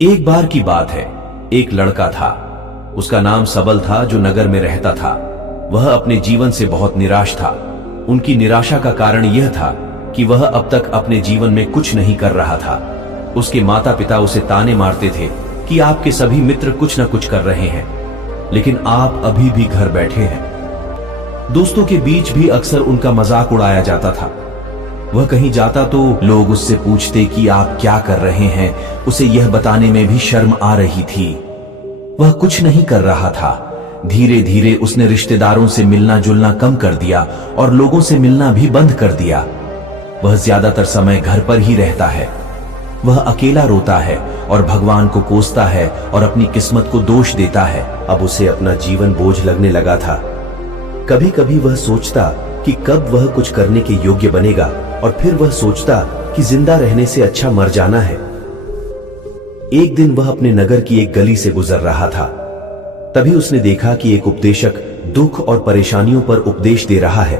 एक बार की बात है, एक लड़का था। उसका नाम सबल था, जो नगर में रहता था। वह अपने जीवन से बहुत निराश था। उनकी निराशा का कारण यह था कि वह अब तक अपने जीवन में कुछ नहीं कर रहा था। उसके माता पिता उसे ताने मारते थे कि आपके सभी मित्र कुछ न कुछ कर रहे हैं, लेकिन आप अभी भी घर बैठे हैं। दोस्तों के बीच भी अक्सर उनका मजाक उड़ाया जाता था। वह कहीं जाता तो लोग उससे पूछते कि आप क्या कर रहे हैं। उसे यह बताने में भी शर्म आ रही थी। वह कुछ नहीं कर रहा था। धीरे धीरे उसने रिश्तेदारों से मिलना जुलना कम कर दिया और लोगों से मिलना भी बंद कर दिया। वह ज्यादातर समय घर पर ही रहता है। वह अकेला रोता है और भगवान को कोसता है और अपनी किस्मत को दोष देता है। अब उसे अपना जीवन बोझ लगने लगा था। कभी कभी वह सोचता कि कब वह कुछ करने के योग्य बनेगा, और फिर वह सोचता कि जिंदा रहने से अच्छा मर जाना है। एक दिन वह अपने नगर की एक गली से गुजर रहा था। तभी उसने देखा कि एक उपदेशक दुख और परेशानियों पर उपदेश दे रहा है।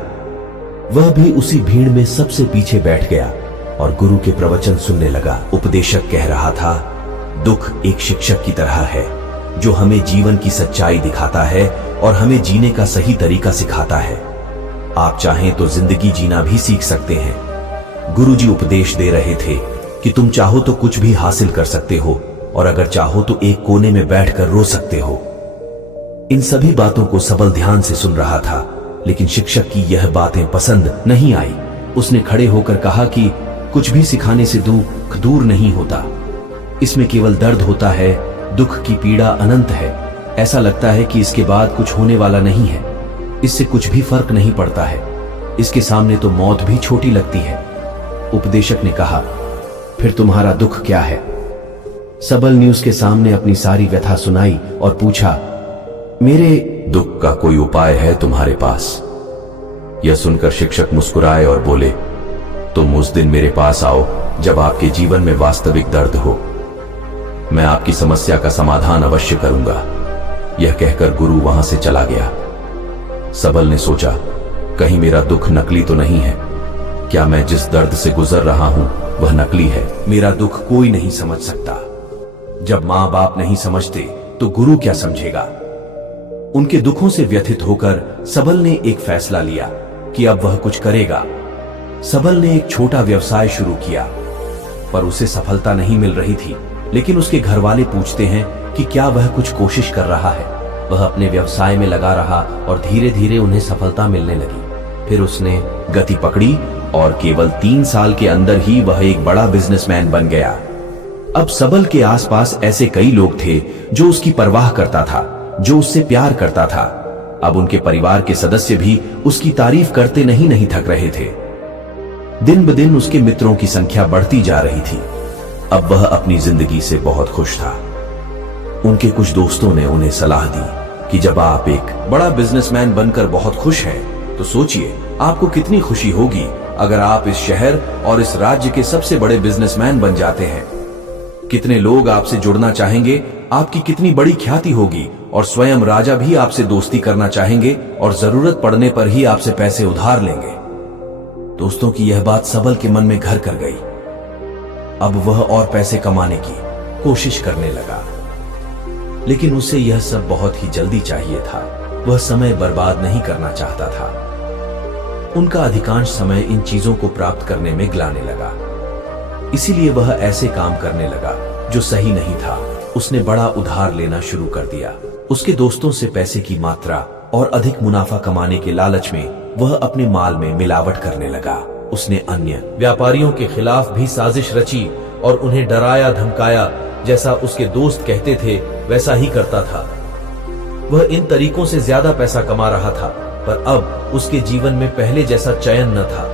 वह भी उसी भीड़ में सबसे पीछे बैठ गया और गुरु के प्रवचन सुनने लगा। उपदेशक कह रहा था, दुख एक शिक्षक की तरह है जो हमें जीवन की सच्चाई दिखाता है और हमें जीने का सही तरीका सिखाता है। आप चाहें तो जिंदगी जीना भी सीख सकते हैं। गुरुजी उपदेश दे रहे थे कि तुम चाहो तो कुछ भी हासिल कर सकते हो, और अगर चाहो तो एक कोने में बैठकर रो सकते हो। इन सभी बातों को सबल ध्यान से सुन रहा था, लेकिन शिक्षक की यह बातें पसंद नहीं आई। उसने खड़े होकर कहा कि कुछ भी सिखाने से दुख दूर नहीं होता। इसमें केवल दर्द होता है। दुख की पीड़ा अनंत है। ऐसा लगता है कि इसके बाद कुछ होने वाला नहीं है। इससे कुछ भी फर्क नहीं पड़ता है। इसके सामने तो मौत भी छोटी लगती है। उपदेशक ने कहा, फिर तुम्हारा दुख क्या है? सबल ने उसके सामने अपनी सारी व्यथा सुनाई और पूछा, मेरे दुख का कोई उपाय है तुम्हारे पास? यह सुनकर शिक्षक मुस्कुराए और बोले, तुम उस दिन मेरे पास आओ जब आपके जीवन में वास्तविक दर्द हो। मैं आपकी समस्या का समाधान अवश्य करूंगा। यह कहकर गुरु वहां से चला गया। सबल ने सोचा, कहीं मेरा दुख नकली तो नहीं है? क्या मैं जिस दर्द से गुजर रहा हूं वह नकली है? मेरा दुख कोई नहीं समझ सकता। जब मां बाप नहीं समझते तो गुरु क्या समझेगा? उनके दुखों से व्यथित होकर सबल ने एक फैसला लिया कि अब वह कुछ करेगा। सबल ने एक छोटा व्यवसाय शुरू किया, पर उसे सफलता नहीं मिल रही थी। लेकिन उसके घर वाले पूछते हैं कि क्या वह कुछ कोशिश कर रहा है। वह अपने व्यवसाय में लगा रहा और धीरे धीरे उन्हें सफलता मिलने लगी। फिर उसने गति पकड़ी और केवल 3 साल के अंदर ही वह एक बड़ा बिजनेसमैन बन गया। अब सबल के आसपास ऐसे कई लोग थे जो उसकी परवाह करता था, जो उससे प्यार करता था। अब उनके परिवार के सदस्य भी उसकी तारीफ करते नहीं थक रहे थे। दिन ब दिन उसके मित्रों की संख्या बढ़ती जा रही थी। अब वह अपनी जिंदगी से बहुत खुश था। उनके कुछ दोस्तों ने उन्हें सलाह दी कि जब आप एक बड़ा बिजनेसमैन बनकर बहुत खुश हैं, तो सोचिए आपको कितनी खुशी होगी अगर आप इस शहर और इस राज्य के सबसे बड़े बिजनेसमैन बन जाते हैं। कितने लोग आपसे जुड़ना चाहेंगे, आपकी कितनी बड़ी ख्याति होगी, और स्वयं राजा भी आपसे दोस्ती करना चाहेंगे और जरूरत पड़ने पर ही आपसे पैसे उधार लेंगे। दोस्तों की यह बात सबल के मन में घर कर गई। अब वह और पैसे कमाने की कोशिश करने लगा, लेकिन उसे यह सब बहुत ही जल्दी चाहिए था। वह समय बर्बाद नहीं करना चाहता था। उनका अधिकांश समय इन चीजों को प्राप्त करने में गलाने लगा। इसीलिए वह ऐसे काम करने लगा जो सही नहीं था। उसने बड़ा उधार लेना शुरू कर दिया। उसके दोस्तों से पैसे की मात्रा और अधिक मुनाफा कमाने के लालच में वह अपने माल में मिलावट करने लगा। उसने अन्य व्यापारियों के खिलाफ भी साजिश रची और उन्हें डराया धमकाया। जैसा उसके दोस्त कहते थे वैसा ही करता था। वह इन तरीकों से ज्यादा पैसा कमा रहा था, पर अब उसके जीवन में पहले जैसा चैन न था।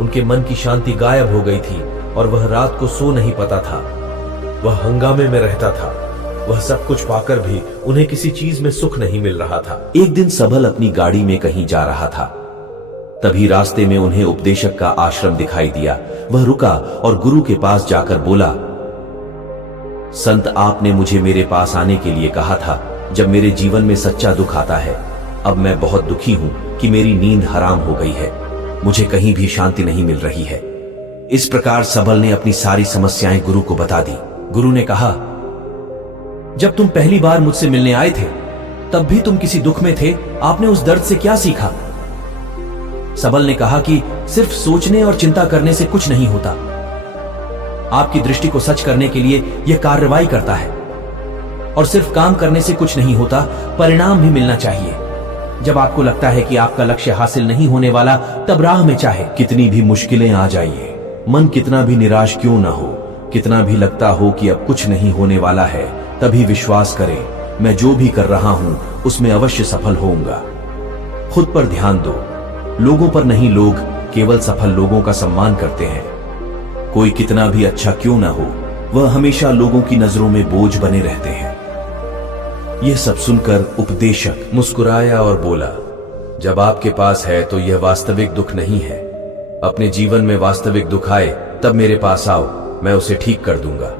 उनके मन की शांति गायब हो गई थी और वह रात को सो नहीं पाता था। वह हंगामे में रहता था। वह सब कुछ पाकर भी उन्हें किसी चीज में सुख नहीं मिल रहा था। एक दिन सबल अपनी गाड़ी में कहीं जा रहा था। तभी रास्ते में उन्हें उपदेशक का आश्रम दिखाई दिया। वह रुका और गुरु के पास जाकर बोला, संत, आपने मुझे मेरे पास आने के लिए कहा था जब मेरे जीवन में सच्चा दुख आता है। अब मैं बहुत दुखी हूं कि मेरी नींद हराम हो गई है। मुझे कहीं भी शांति नहीं मिल रही है। इस प्रकार सबल ने अपनी सारी समस्याएं गुरु को बता दी। गुरु ने कहा, जब तुम पहली बार मुझसे मिलने आए थे तब भी तुम किसी दुख में थे, आपने उस दर्द से क्या सीखा? सबल ने कहा कि सिर्फ सोचने और चिंता करने से कुछ नहीं होता। आपकी दृष्टि को सच करने के लिए यह कार्रवाई करता है, और सिर्फ काम करने से कुछ नहीं होता, परिणाम भी मिलना चाहिए। जब आपको लगता है कि आपका लक्ष्य हासिल नहीं होने वाला, तब राह में चाहे कितनी भी मुश्किलें आ जाइए, मन कितना भी निराश क्यों ना हो, कितना भी लगता हो कि अब कुछ नहीं होने वाला है, तभी विश्वास करें, मैं जो भी कर रहा हूं उसमें अवश्य सफल होऊंगा। खुद पर ध्यान दो, लोगों पर नहीं। लोग केवल सफल लोगों का सम्मान करते हैं। कोई कितना भी अच्छा क्यों ना हो, वह हमेशा लोगों की नजरों में बोझ बने रहते हैं। यह सब सुनकर उपदेशक मुस्कुराया और बोला, जब आपके पास है तो यह वास्तविक दुख नहीं है। अपने जीवन में वास्तविक दुख आए तब मेरे पास आओ, मैं उसे ठीक कर दूंगा।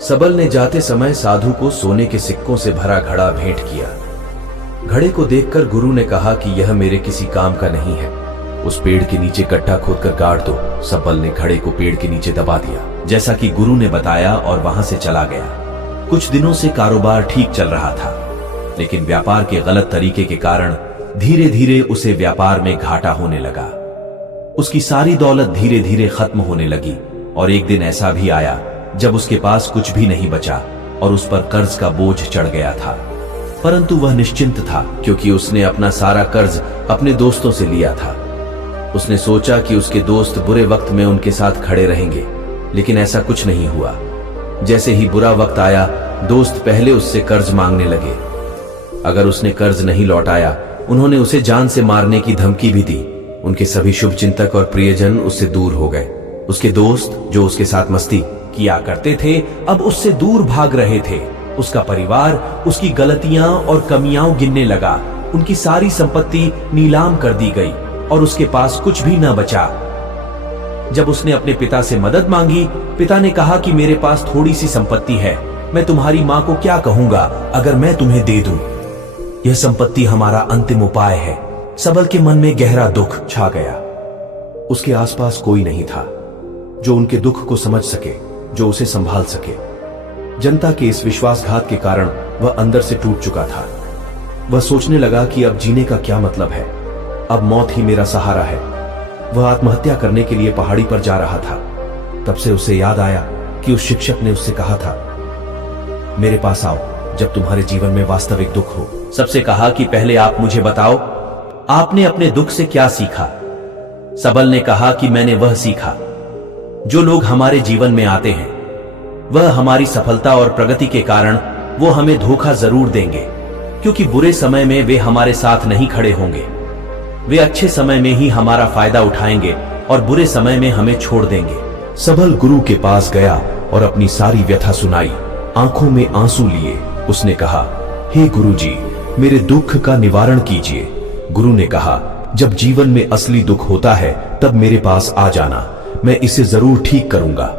सबल ने जाते समय साधु को सोने के सिक्कों से भरा घड़ा भेंट किया। घड़े को देखकर गुरु ने कहा कि यह मेरे किसी काम का नहीं है, उस पेड़ के नीचे गड्ढा खोदकर गाड़ दो। सबल ने घड़े को पेड़ के नीचे दबा दिया, जैसा कि गुरु ने बताया, और वहां से चला गया। कुछ दिनों से कारोबार ठीक चल रहा था, लेकिन व्यापार के गलत तरीके के कारण धीरे धीरे उसे व्यापार में घाटा होने लगा। उसकी सारी दौलत धीरे धीरे खत्म होने लगी, और एक दिन ऐसा भी आया जब उसके पास कुछ भी नहीं बचा और उस पर कर्ज का बोझ चढ़ गया था। परंतु वह निश्चिंत था, क्योंकि उसने अपना सारा कर्ज अपने दोस्तों से लिया था। उसने सोचा कि उसके दोस्त बुरे वक्त में उनके साथ खड़े रहेंगे, लेकिन ऐसा कुछ नहीं हुआ। जैसे ही बुरा वक्त आया, दोस्त पहले उससे कर्ज मांगने लगे। अगर उसने कर्ज नहीं लौटाया, उन्होंने उसे जान से मारने की धमकी भी दी। उनके सभी शुभचिंतक और प्रियजन उससे दूर हो गए। उसके दोस्त जो उसके साथ मस्ती किया करते थे, अब उससे दूर भाग रहे थे। उसका परिवार उसकी गलतियां और कमियां गिनने लगा। उनकी सारी संपत्ति नीलाम कर दी गई और उसके पास कुछ भी न बचा। जब उसने अपने पिता से मदद मांगी, पिता ने कहा कि मेरे पास थोड़ी सी संपत्ति है, मैं तुम्हारी मां को क्या कहूंगा अगर मैं तुम्हें दे दूं? यह संपत्ति हमारा अंतिम उपाय है। सबल के मन में गहरा दुख छा गया। उसके आसपास कोई नहीं था जो उनके दुख को समझ सके, जो उसे संभाल सके। जनता के इस विश्वासघात के कारण वह अंदर से टूट चुका था। वह सोचने लगा कि अब जीने का क्या मतलब है, अब मौत ही मेरा सहारा है। वह आत्महत्या करने के लिए पहाड़ी पर जा रहा था। तब से उसे याद आया कि उस शिक्षक ने उससे कहा था, मेरे पास आओ जब तुम्हारे जीवन में वास्तविक दुख हो। सबसे कहा कि पहले आप मुझे बताओ, आपने अपने दुख से क्या सीखा? सबल ने कहा कि मैंने वह सीखा, जो लोग हमारे जीवन में आते हैं वह हमारी सफलता और प्रगति के कारण वो हमें धोखा जरूर देंगे, क्योंकि बुरे समय में वे हमारे साथ नहीं खड़े होंगे। वे अच्छे समय में ही हमारा फायदा उठाएंगे और बुरे समय में हमें छोड़ देंगे। सबल गुरु के पास गया और अपनी सारी व्यथा सुनाई। आंखों में आंसू लिए उसने कहा, हे गुरुजी, मेरे दुख का निवारण कीजिए। गुरु ने कहा, जब जीवन में असली दुख होता है तब मेरे पास आ जाना, मैं इसे जरूर ठीक करूंगा।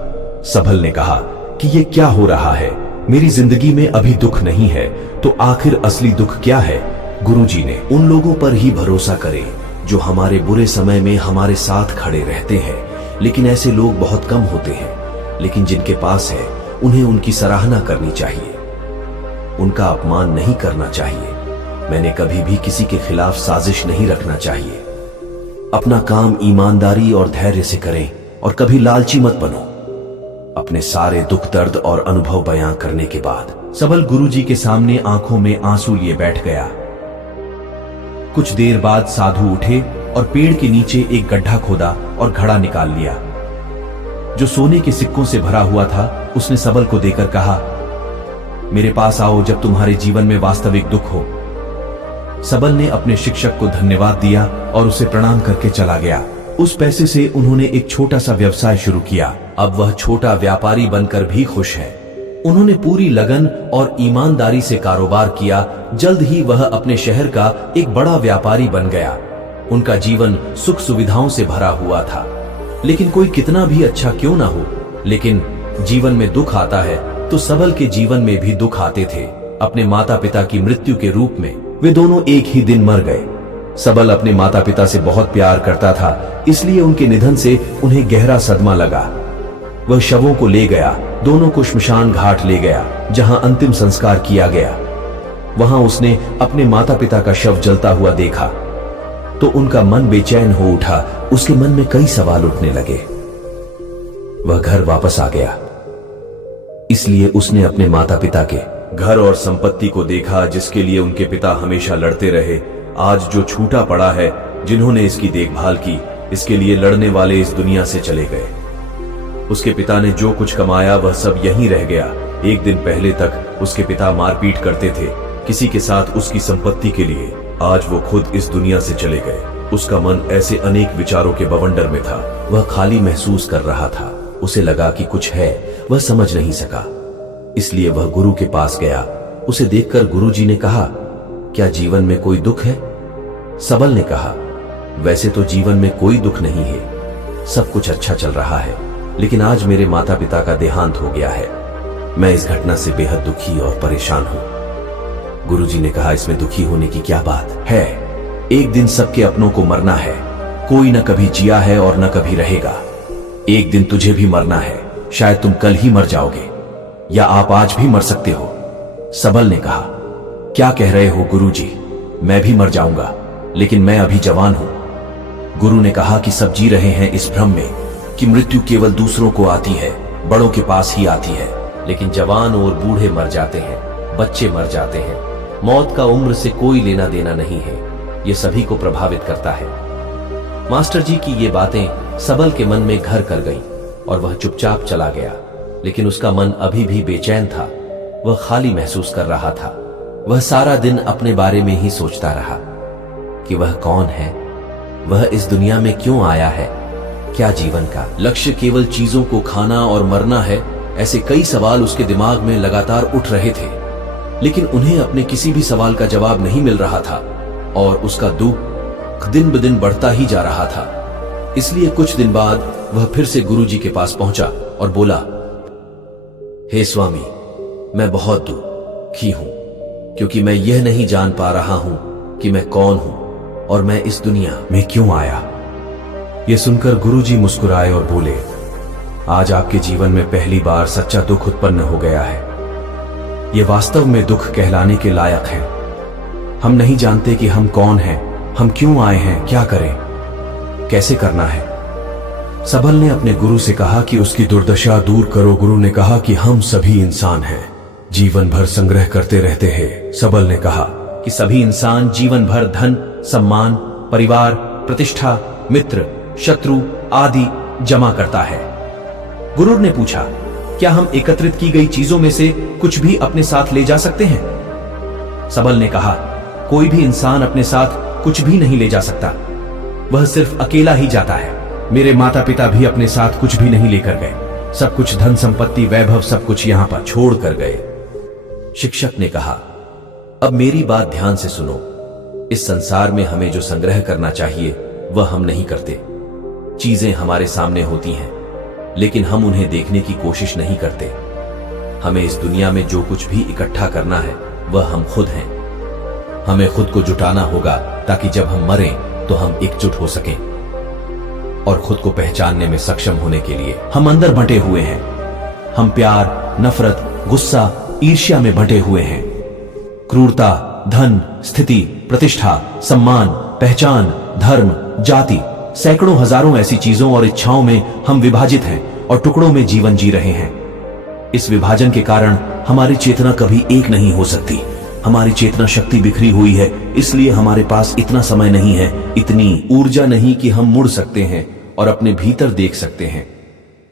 सबल ने कहा कि ये क्या हो रहा है, मेरी जिंदगी में अभी दुख नहीं है, तो आखिर असली दुख क्या है? गुरुजी ने, उन लोगों पर ही भरोसा करें जो हमारे बुरे समय में हमारे साथ खड़े रहते हैं, लेकिन ऐसे लोग बहुत कम होते हैं। लेकिन जिनके पास है उन्हें उनकी सराहना करनी चाहिए, उनका अपमान नहीं करना चाहिए। मैंने कभी भी किसी के खिलाफ साजिश नहीं रखना चाहिए। अपना काम ईमानदारी और धैर्य से करें और कभी लालची मत बनो। अपने सारे दुख दर्द और अनुभव बयां करने के बाद सबल गुरुजी के सामने आंखों में आंसू लिए बैठ गया। कुछ देर बाद साधु उठे और पेड़ के नीचे एक गड्ढा खोदा और घड़ा निकाल लिया जो सोने के सिक्कों से भरा हुआ था। उसने सबल को देकर कहा, मेरे पास आओ जब तुम्हारे जीवन में वास्तविक दुख हो। सबल ने अपने शिक्षक को धन्यवाद दिया और उसे प्रणाम करके चला गया। उस पैसे से उन्होंने एक छोटा सा व्यवसाय शुरू किया। अब वह छोटा व्यापारी बनकर भी खुश है। उन्होंने पूरी लगन और ईमानदारी से कारोबार किया। जल्द ही वह अपने शहर का एक बड़ा व्यापारी बन गया। उनका जीवन सुख सुविधाओं से भरा हुआ था। लेकिन कोई कितना भी अच्छा क्यों ना हो, लेकिन जीवन में दुख आता है तो सबल के जीवन में भी दुख आते थे। अपने माता पिता की मृत्यु के रूप में वे दोनों एक ही दिन मर गए। सबल अपने माता पिता से बहुत प्यार करता था, इसलिए उनके निधन से उन्हें गहरा सदमा लगा। वह शवों को ले गया दोनों को श्मशान घाट ले गया, जहां अंतिम संस्कार किया गया। वहां उसने अपने माता पिता का शव जलता हुआ देखा तो उनका मन बेचैन हो उठा। उसके मन में कई सवाल उठने लगे। वह घर वापस आ गया, इसलिए उसने अपने माता पिता के घर और संपत्ति को देखा, जिसके लिए उनके पिता हमेशा लड़ते रहे। आज जो छूटा पड़ा है, जिन्होंने इसकी देखभाल की, इसके लिए लड़ने वाले इस दुनिया से चले गए। उसके पिता ने जो कुछ कमाया वह सब यहीं रह गया। एक दिन पहले तक उसके पिता मारपीट करते थे किसी के साथ उसकी संपत्ति के लिए। आज वो खुद इस दुनिया से चले गए। उसका मन ऐसे अनेक विचारों के बवंडर में था। वह खाली महसूस कर रहा था। उसे लगा कि कुछ है, वह समझ नहीं सका। इसलिए वह गुरु के पास गया। उसे देखकर गुरुजी ने कहा, क्या जीवन में कोई दुख है? सबल ने कहा, वैसे तो जीवन में कोई दुख नहीं है, सब कुछ अच्छा चल रहा है, लेकिन आज मेरे माता पिता का देहांत हो गया है। मैं इस घटना से बेहद दुखी और परेशान हूं। गुरुजी ने कहा, इसमें दुखी होने की क्या बात है? एक दिन सबके अपनों को मरना है। कोई न कभी जिया है और न कभी रहेगा। एक दिन तुझे भी मरना है। शायद तुम कल ही मर जाओगे, या आप आज भी मर सकते हो। सबल ने कहा, क्या कह रहे हो गुरुजी? मैं भी मर जाऊंगा, लेकिन मैं अभी जवान हूं। गुरु ने कहा कि सब जी रहे हैं इस भ्रम में कि मृत्यु केवल दूसरों को आती है, बड़ों के पास ही आती है, लेकिन जवान और बूढ़े मर जाते हैं, बच्चे मर जाते हैं। मौत का उम्र से कोई लेना देना नहीं है, ये सभी को प्रभावित करता है। मास्टर जी की ये बातें सबल के मन में घर कर गईं और वह चुपचाप चला गया। लेकिन उसका मन अभी भी बेचैन था। वह खाली महसूस कर रहा था। वह सारा दिन अपने बारे में ही सोचता रहा कि वह कौन है, वह इस दुनिया में क्यों आया है, क्या जीवन का लक्ष्य केवल चीजों को खाना और मरना है? ऐसे कई सवाल उसके दिमाग में लगातार उठ रहे थे, लेकिन उन्हें अपने किसी भी सवाल का जवाब नहीं मिल रहा था और उसका दुख दिन ब दिन बढ़ता ही जा रहा था। इसलिए कुछ दिन बाद वह फिर से गुरुजी के पास पहुंचा और बोला, हे स्वामी, मैं बहुत दुखी हूं, क्योंकि मैं यह नहीं जान पा रहा हूं कि मैं कौन हूं और मैं इस दुनिया में क्यों आया। यह सुनकर गुरुजी मुस्कुराए और बोले, आज आपके जीवन में पहली बार सच्चा दुख उत्पन्न हो गया है। यह वास्तव में दुख कहलाने के लायक है। हम नहीं जानते कि हम कौन हैं, हम क्यों आए हैं, क्या करें, कैसे करना है। सबल ने अपने गुरु से कहा कि उसकी दुर्दशा दूर करो। गुरु ने कहा कि हम सभी इंसान हैं, जीवन भर संग्रह करते रहते हैं। सबल ने कहा कि सभी इंसान जीवन भर धन, सम्मान, परिवार, प्रतिष्ठा, मित्र, शत्रु आदि जमा करता है। गुरु ने पूछा, क्या हम एकत्रित की गई चीजों में से कुछ भी अपने साथ ले जा सकते हैं? सबल ने कहा, कोई भी इंसान अपने साथ कुछ भी नहीं ले जा सकता, वह सिर्फ अकेला ही जाता है। मेरे माता पिता भी अपने साथ कुछ भी नहीं लेकर गए। सब कुछ धन संपत्ति वैभव सब कुछ यहां पर छोड़ कर गए। शिक्षक ने कहा, अब मेरी बात ध्यान से सुनो। इस संसार में हमें जो संग्रह करना चाहिए वह हम नहीं करते। चीजें हमारे सामने होती हैं, लेकिन हम उन्हें देखने की कोशिश नहीं करते। हमें इस दुनिया में जो कुछ भी इकट्ठा करना है वह हम खुद हैं। हमें खुद को जुटाना होगा ताकि जब हम मरें तो हम एकजुट हो सकें। और खुद को पहचानने में सक्षम होने के लिए हम अंदर बंटे हुए हैं। हम प्यार, नफरत, गुस्सा, ईर्ष्या में बंटे हुए हैं। क्रूरता, धन, स्थिति, प्रतिष्ठा, सम्मान, पहचान, धर्म, जाति, सैकड़ों हजारों ऐसी चीजों और इच्छाओं में हम विभाजित हैं और टुकड़ों में जीवन जी रहे हैं। इस विभाजन के कारण हमारी चेतना कभी एक नहीं हो सकती। हमारी चेतना शक्ति बिखरी हुई है, इसलिए हमारे पास इतना समय नहीं है, इतनी ऊर्जा नहीं कि हम मुड़ सकते हैं और अपने भीतर देख सकते हैं।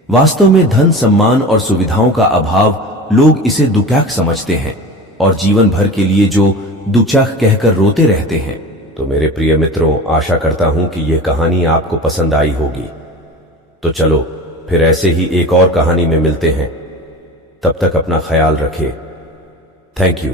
वास्तव में धन, सम्मान और सुविधाओं का अभाव, लोग इसे दुचाक समझते हैं और जीवन भर के लिए जो दुचाक कहकर रोते रहते हैं। तो मेरे प्रिय मित्रों, आशा करता हूं कि यह कहानी आपको पसंद आई होगी। तो चलो फिर ऐसे ही एक और कहानी में मिलते हैं। तब तक अपना ख्याल रखें। Thank you.